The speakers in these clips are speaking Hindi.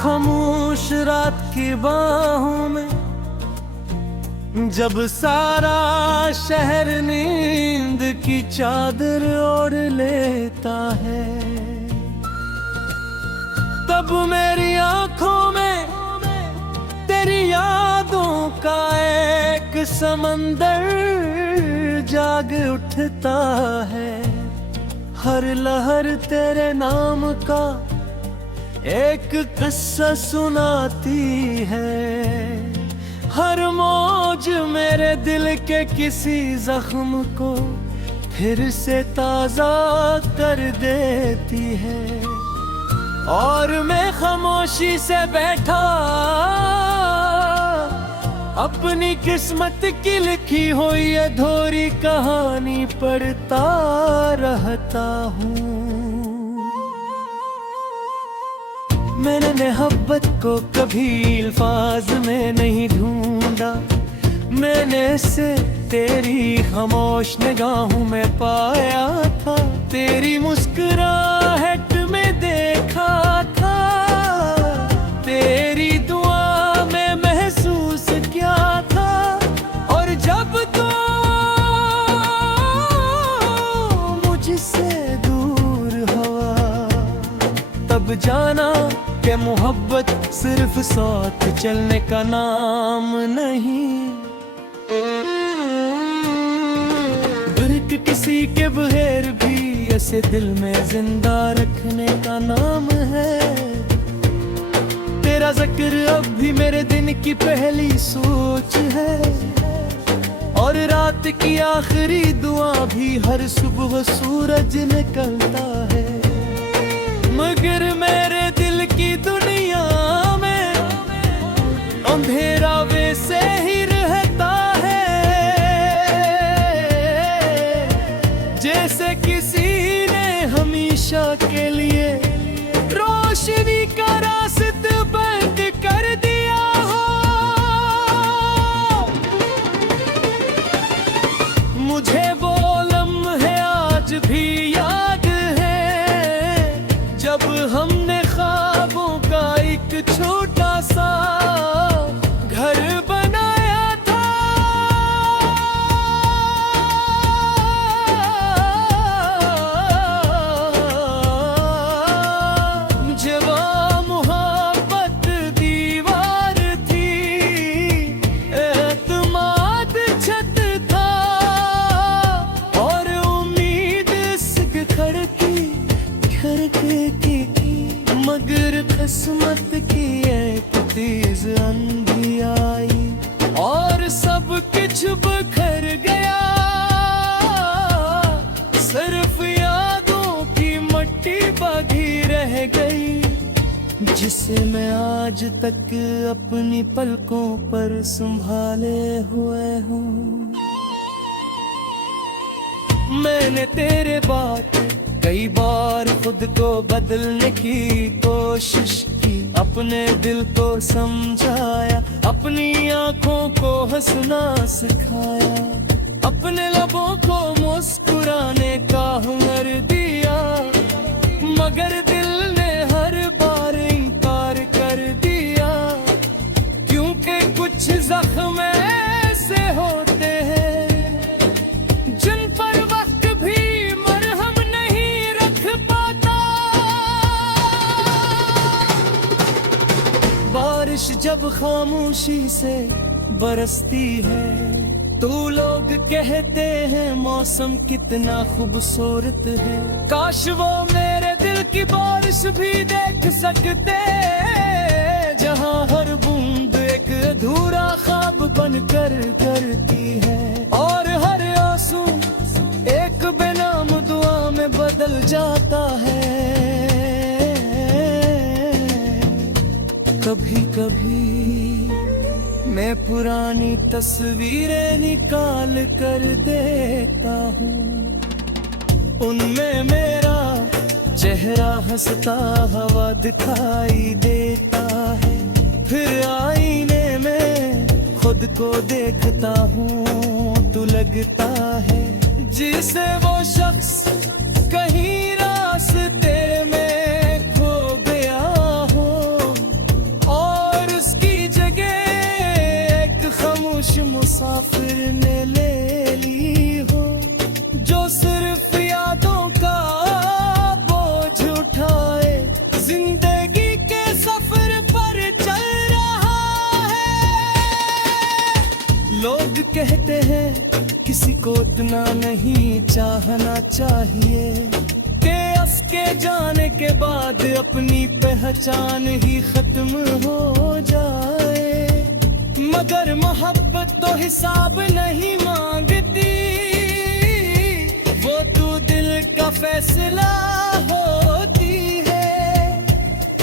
खामोश रात की बाहों में, जब सारा शहर नींद की चादर ओढ़ लेता है, तब मेरी आंखों में तेरी यादों का एक समंदर जाग उठता है। हर लहर तेरे नाम का एक किस्सा सुनाती है, हर मौज मेरे दिल के किसी जख्म को फिर से ताजा कर देती है। और मैं खामोशी से बैठा अपनी किस्मत की लिखी हुई अधूरी कहानी पढ़ता रहता हूँ। मैंने मोहब्बत को कभी अल्फाज में नहीं ढूंढा, मैंने इसे तेरी खामोश निगाहों में पाया था। तेरी मुस्कुराहट में देखा था, तेरी दुआ में महसूस क्या था। और जब तो मुझसे दूर हुआ, तब जाना कि मोहब्बत सिर्फ साथ चलने का नाम नहीं, बिर्क किसी के बगैर भी ऐसे दिल में जिंदा रखने का नाम है। तेरा जिक्र अब भी मेरे दिन की पहली सोच है, और रात की आखिरी दुआ भी हर सुबह सूरज निकलता है। मगर मेरे दिल की दुनिया में अंधेरा वैसे ही रहता है, जैसे किसी ने हमेशा के लिए रोशनी का रास्ता बंद कर दिया हो। मुझे वो लम्हे आज भी याद है, जब हमने ख्वाबों का एक छोटा सा घर बनाया था। जवां मोहब्बत दीवार थी, एतमाद छत था, और उम्मीद सिक खड़की की। मगर किस्मत की एक तेज आंधी आई और सब कुछ बिखर गया। सिर्फ यादों की मट्टी बाकी रह गई, जिसे मैं आज तक अपनी पलकों पर संभाले हुए हूँ। मैंने तेरे बाद कई बार खुद को बदलने की कोशिश की, अपने दिल को समझाया, अपनी आंखों को हंसना सिखाया, अपने लबों को मुस्कुराने का हुनर दिया। मगर दिल ने हर बार इनकार कर दिया, क्योंकि कुछ जख्म ऐसे होते हैं जिन पर वक्त भी मरहम नहीं रख पाता। बारिश जब खामोशी से बरसती है, तो लोग कहते हैं मौसम कितना खूबसूरत है। काश वो मेरे दिल की बारिश भी देख सकते, जहाँ हर बूंद एक अधूरा ख्वाब बनकर करती है, और हर आंसू एक बेनाम दुआ में बदल जाता है। कभी कभी मैं पुरानी तस्वीरें निकाल कर देता हूँ, उनमें मेरा चेहरा हंसता हुआ दिखाई देता है। फिर आईने में खुद को देखता हूँ तो लगता है जिसे वो शख्स कहीं रास्ते में खो गया हो। नहीं चाहना चाहिए कि उसके जाने के बाद अपनी पहचान ही खत्म हो जाए। मगर मोहब्बत तो हिसाब नहीं मांगती, वो तो दिल का फैसला होती है।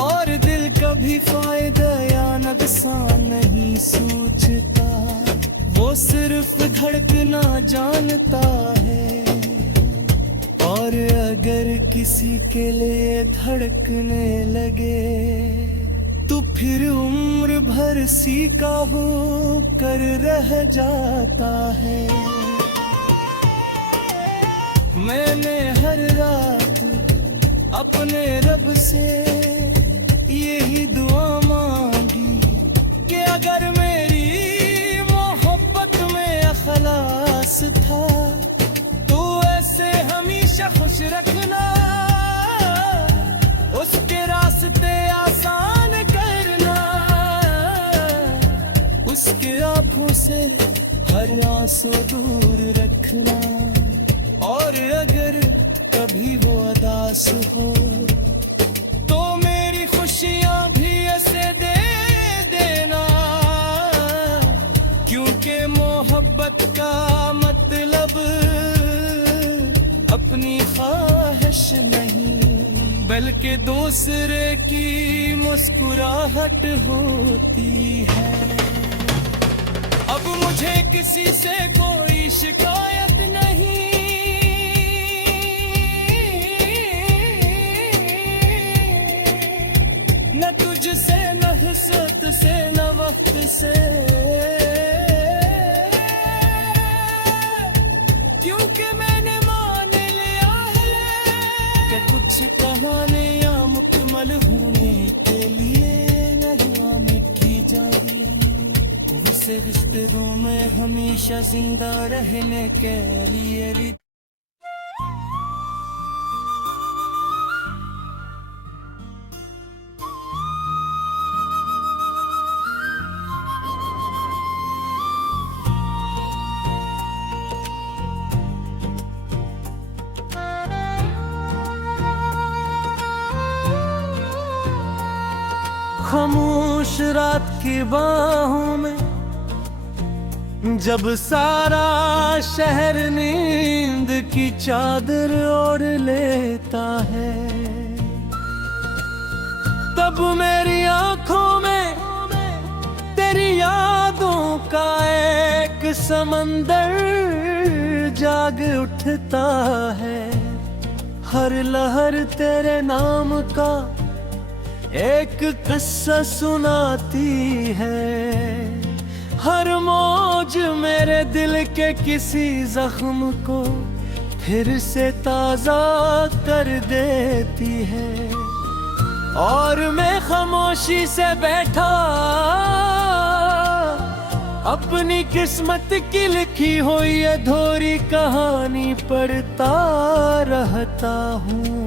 और दिल कभी फायदा या नुकसान नहीं सोचता, वो सिर्फ धड़कना जानता है। और अगर किसी के लिए धड़कने लगे तो फिर उम्र भर सीखा हो कर रह जाता है। मैंने हर रात अपने रब से यही दुआ मांगी कि अगर मेरी मोहब्बत में अखलास था तो ऐसे हमेशा खुश रखना, उसके रास्ते आसान करना, उसके आंखों से हर आंसू दूर रखना। और अगर कभी वो उदास हो तो मेरी खुशियां भी ऐसे दे देना, क्योंकि मोहब्बत का मतलब अपनी ख्वाहिश नहीं बल्कि दूसरे की मुस्कुराहट होती है। अब मुझे किसी से कोई शिकायत नहीं, न तुझसे न हिस्सत से न वक्त से, क्योंकि मैंने मान लिया है कि कुछ कहानियां मुकम्मल होने के लिए नहीं मिटी जाती, उसे रिश्तों में हमेशा जिंदा रहने के लिए। खामोश रात की बाहों में जब सारा शहर नींद की चादर ओढ़ लेता है, तब मेरी आंखों में तेरी यादों का एक समंदर जाग उठता है। हर लहर तेरे नाम का एक किस्सा सुनाती है, हर मौज मेरे दिल के किसी जख्म को फिर से ताजा कर देती है। और मैं खामोशी से बैठा अपनी किस्मत की लिखी हुई अधूरी कहानी पढ़ता रहता हूँ।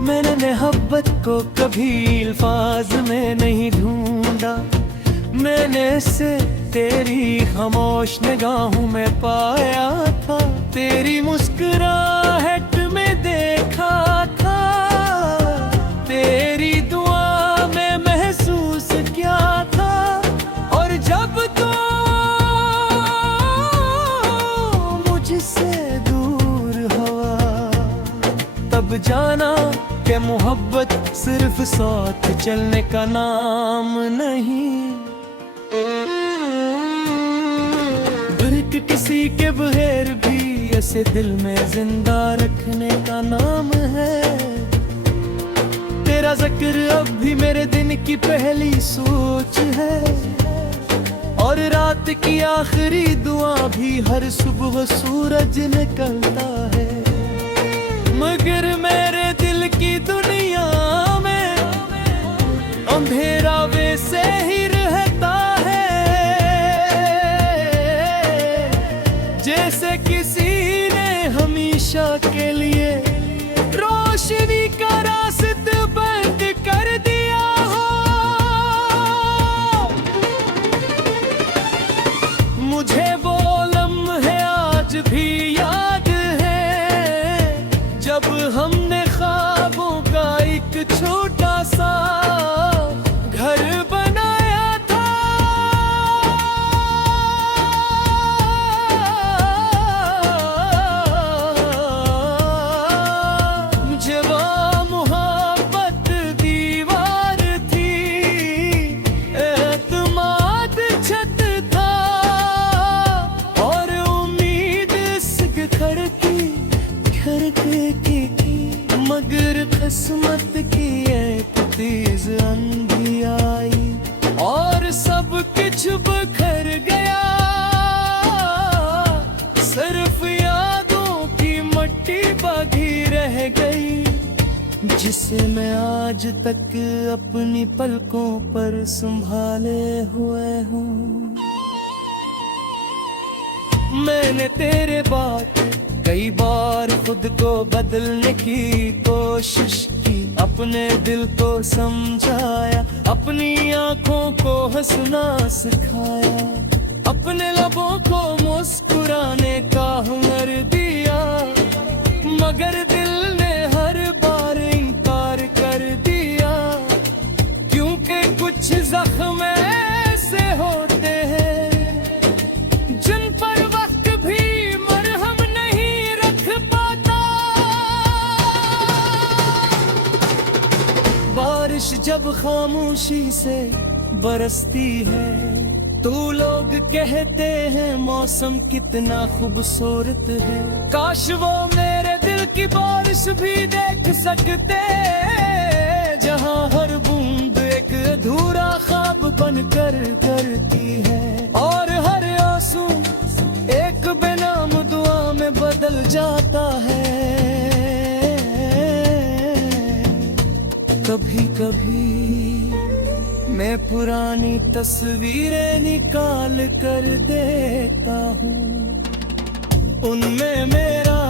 मैंने मोहब्बत को कभी अल्फाज में नहीं ढूंढा, मैंने इसे तेरी खामोश निगाहों में पाया था, तेरी मुस्कुराहट में देखा था, तेरी दुआ में महसूस किया था। और जब तो मुझसे दूर हुआ तब जाना कि मोहब्बत सिर्फ साथ चलने का नाम नहीं, बिल्कुल किसी के बगैर भी ऐसे दिल में जिंदा रखने का नाम है। तेरा जिक्र अब भी मेरे दिन की पहली सोच है, और रात की आखिरी दुआ भी हर सुबह सूरज निकलता है। मगर मेरे दिल की दुनिया में अंधेरा वैसे ही रहता है, जैसे किसी ने हमेशा के लिए रोशनी का रास्ता बंद कर दिया हो। मुझे वो किस्मत की एक तेज अंधी आई और सब कुछ बिखर गया। सिर्फ यादों की मट्टी बाकी रह गई, जिसे मैं आज तक अपनी पलकों पर संभाले हुए हूँ। मैंने तेरे बाद कई बार खुद को बदलने की कोशिश की, अपने दिल को समझाया, अपनी आंखों को हंसना सिखाया, अपने लबों को मुस्कुराने का हुनर दिया, मगर दिल ने हर बार इनकार कर दिया। क्योंकि कुछ जख्म ऐसे होते हैं जिन पर वक्त भी मरहम नहीं रख पाता। बारिश जब खामोशी से बरसती है तो लोग कहते हैं मौसम कितना खूबसूरत है। काश वो मेरे दिल की बारिश भी देख सकते, जहां हर बूंद एक अधूरा ख्वाब बनकर करती है और हर आंसू एक बेनाम दुआ में बदल जाता है। कभी कभी मैं पुरानी तस्वीरें निकाल कर देता हूँ, उनमें मेरा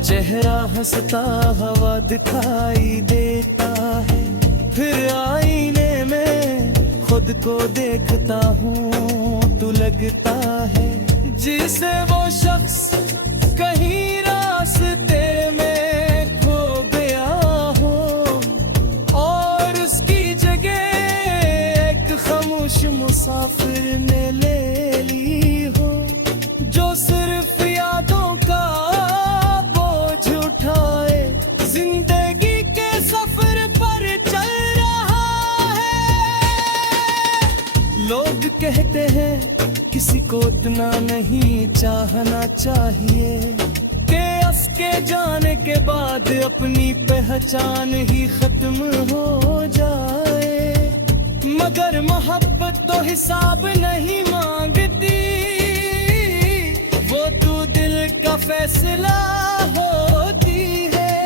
चेहरा हंसता हुआ दिखाई देता है। फिर आईने में खुद को देखता हूँ तो लगता है जिसे वो शख्स कहीं रास्ते में खो गया हो और उसकी जगह खामोश मुसाफिर ने ले ली हो, जो सिर्फ यादों का बोझ उठाए जिंदगी के सफर पर चल रहा है। लोग कहते हैं किसी को इतना नहीं चाहना चाहिए कि उसके जाने के बाद अपनी पहचान ही खत्म हो जाए, मगर मोहब्बत तो हिसाब नहीं मांगती, वो तो दिल का फैसला होती है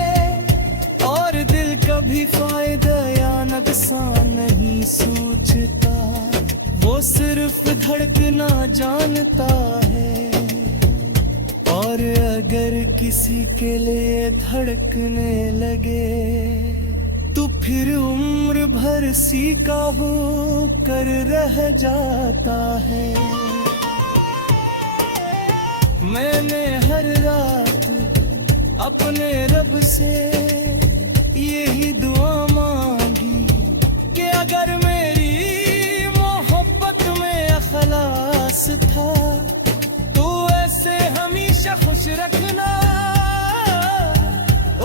और दिल कभी फायदा या नुकसान नहीं सोचता, वो सिर्फ धड़कना जानता है। और अगर किसी के लिए धड़कने लगे तो फिर उम्र भर सीखा हो कर रह जाता है। मैंने हर रात अपने रब से यही दुआ मांगी कि अगर मेरी मोहब्बत में अखलास था तो ऐसे हमेशा खुश रखना,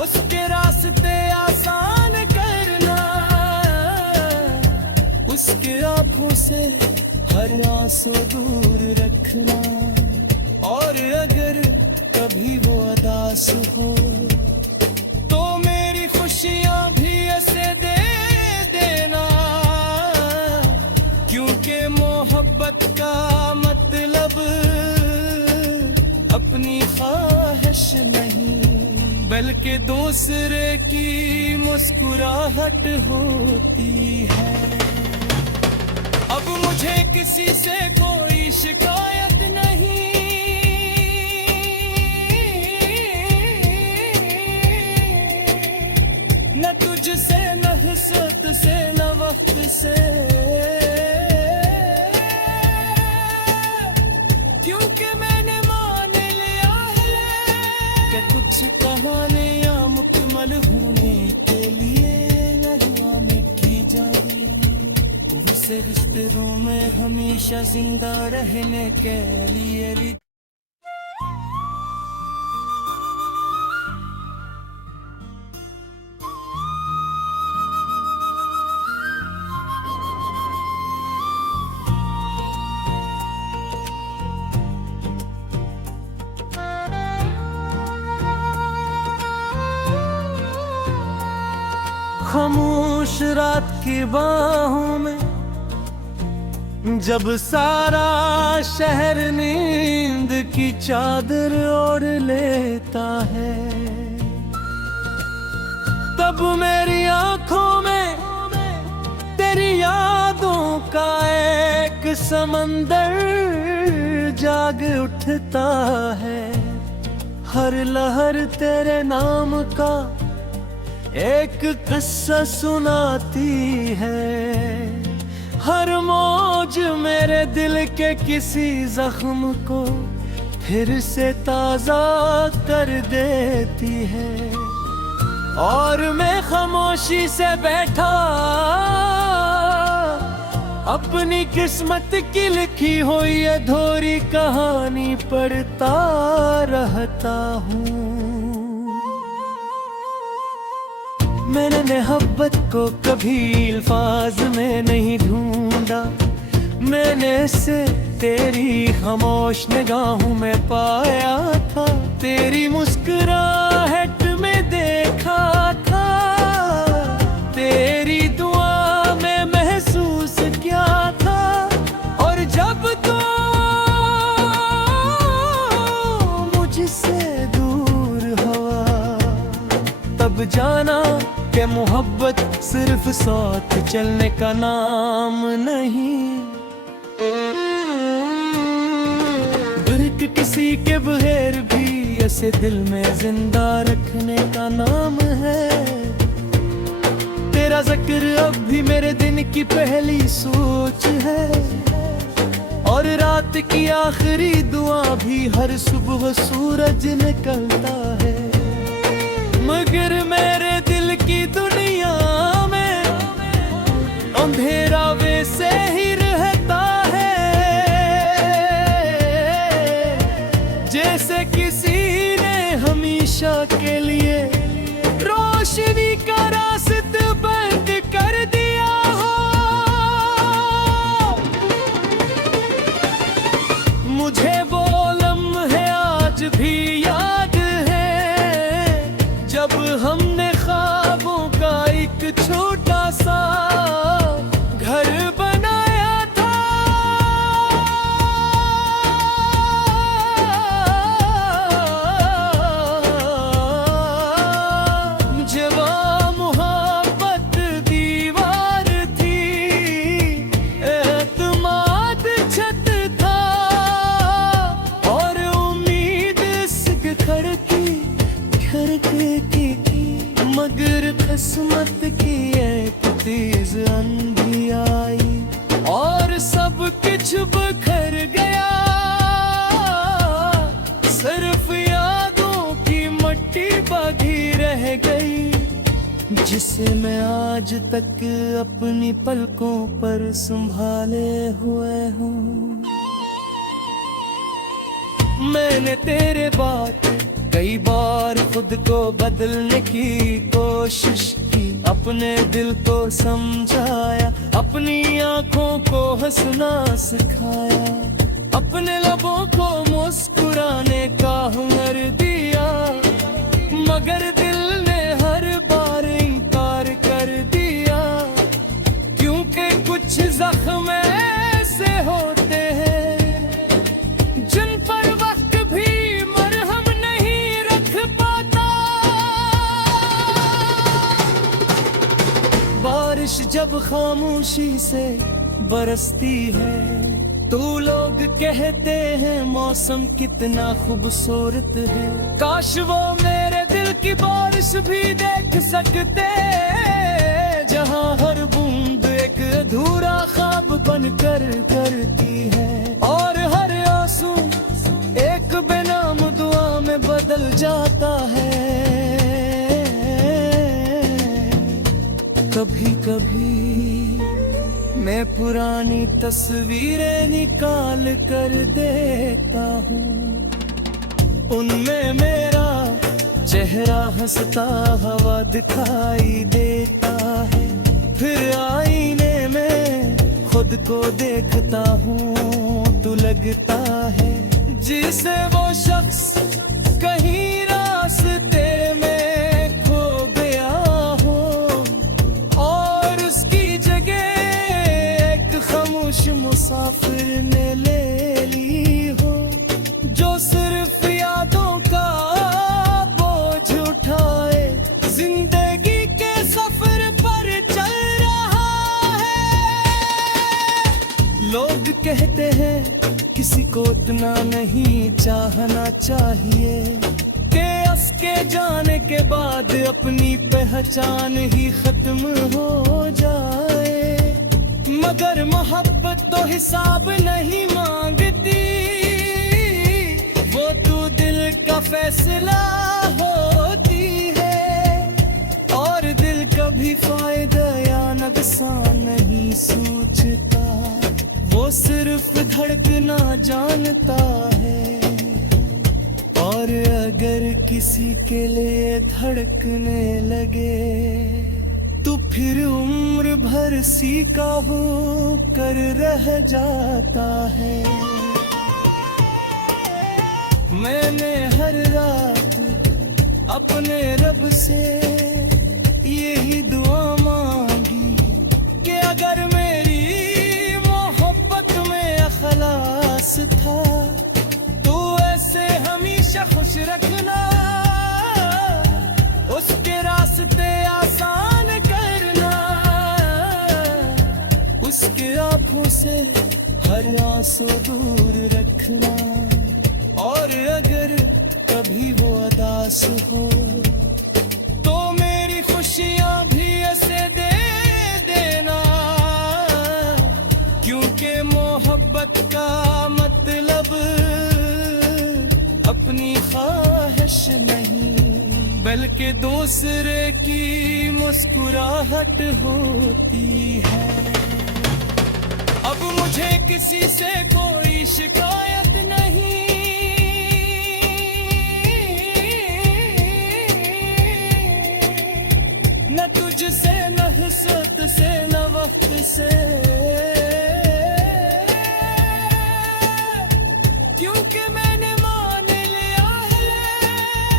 उसके रास्ते आसान करना, उसके आंखों से हर आंसू दूर रखना। और अगर कभी वो उदास हो तो मेरी खुशियां भी ऐसे दे देना, क्योंकि मोहब्बत का मतलब अपनी ख्वाहिश नहीं बल्कि दूसरे की मुस्कुराहट होती है। अब मुझे किसी से कोई शिकायत नहीं, न तुझसे न हुस्न से न वक्त से, क्योंकि मैंने मान लिया है कि कुछ कहानियां मुकम्मल होने के लिए नगमा में की जाए, उसे रिश्तों में हमेशा जिंदा रहने के लिए। खामोश रात की बाहों में, जब सारा शहर नींद की चादर ओढ़ लेता है, तब मेरी आंखों में तेरी यादों का एक समंदर जाग उठता है। हर लहर तेरे नाम का एक किस्सा सुनाती है, हर मौज मेरे दिल के किसी जख्म को फिर से ताजा कर देती है। और मैं खामोशी से बैठा अपनी किस्मत की लिखी हुई अधूरी कहानी पढ़ता रहता हूँ। मैंने मोहब्बत को कभी अल्फाज में नहीं ढूंढा, मैंने इसे तेरी खामोश निगाहों में पाया था। तेरी मुस्कुराहट में देखा था, तेरी दुआ में महसूस क्या था। और जब तो मुझसे दूर हुआ, तब जाना कि मोहब्बत सिर्फ साथ चलने का नाम नहीं, बिर्क किसी के बगैर भी ऐसे दिल में जिंदा रखने का नाम है। तेरा जिक्र अब भी मेरे दिन की पहली सोच है, और रात की आखिरी दुआ भी हर सुबह सूरज निकलता है। मगर मेरे दिल की दुनिया में अंधेरा वैसे ही रहता है, जैसे किसी ने हमेशा के लिए रोशनी का रास्ता बंद कर दिया हो। मुझे वो लम्हे आज भी याद है, जब हमने ख्वाबों का एक छोटा सा घर बनाया था। जवां मोहब्बत दीवार थी, एतमाद छत था, और उम्मीद सिक खड़की थी। मगर किस्मत की एक तेज आंधी आई और सब कुछ बिखर गया। सिर्फ यादों की मट्टी बाकी रह गई, जिसे मैं आज तक अपनी पलकों पर संभाले हुए हूँ। मैंने तेरे बाद कई बार खुद को बदलने की कोशिश की, अपने दिल को समझाया, अपनी आंखों को हंसना सिखाया, अपने लबों को मुस्कुराने का हुनर दिया। मगर दिल ने हर बार इनकार कर दिया, क्योंकि कुछ जख्म ऐसे होते हैं जिन पर वक्त भी मरहम नहीं रख पाता। बारिश जब खामोशी से बरसती है, तो लोग कहते हैं मौसम कितना खूबसूरत है। काश वो मेरे दिल की बारिश भी देख सकते, जहां हर बूंद एक अधूरा ख्वाब बनकर करती है, और हर आंसू एक बेनाम दुआ में बदल जाता है। कभी कभी मैं पुरानी तस्वीरें निकाल कर देखता हूँ, उनमें मेरा चेहरा हंसता हुआ दिखाई देता है। फिर आईने में खुद को देखता हूँ तो लगता है जिसे वो शख्स कहीं रास्ते में खो गया हो। को उतना नहीं चाहना चाहिए कि उसके जाने के बाद अपनी पहचान ही खत्म हो जाए। मगर मोहब्बत तो हिसाब नहीं मांगती, वो तो दिल का फैसला होती है। और दिल कभी फायदा या नुकसान नहीं सोचता, वो सिर्फ धड़कना जानता है। और अगर किसी के लिए धड़कने लगे तो फिर उम्र भर सीखा हो कर रह जाता है। मैंने हर रात अपने रब से यही दुआ मांगी कि अगर मेरी मोहब्बत में अखलास था तो ऐसे हमेशा खुश रखना, उसके रास्ते आसान करना, उसके आंखों से हर आंसू दूर रखना। और अगर कभी वो उदास हो तो मेरी खुशियां भी ऐसे दे देना, क्योंकि मोहब्बत का मतलब अपनी ख्वाहिश नहीं बल्कि दूसरे की मुस्कुराहट होती है। अब मुझे किसी से कोई शिकायत नहीं, न तुझसे न हिस्सत से न वक्त से, क्योंकि मैंने मान लिया है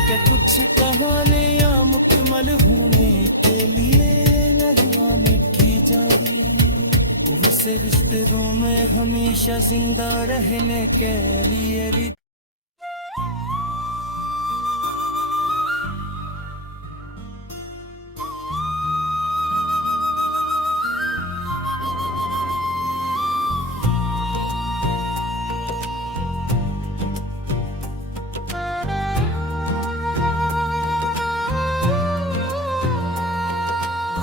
कि कुछ कहानियां मुकम्मल होने के लिए नहीं मिटी जाती, उसे रिश्तों में हमेशा जिंदा रहने के लिए।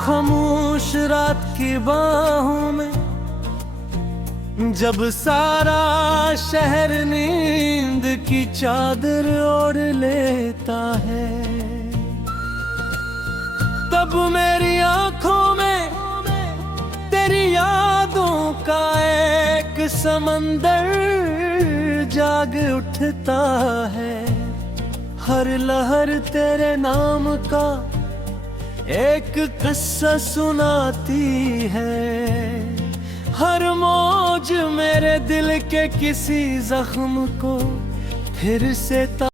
खामोश रात की बाहों में जब सारा शहर नींद की चादर ओढ़ लेता है, तब मेरी आंखों में तेरी यादों का एक समंदर जाग उठता है। हर लहर तेरे नाम का एक किस्सा सुनाती है, हर मौज मेरे दिल के किसी जख्म को फिर से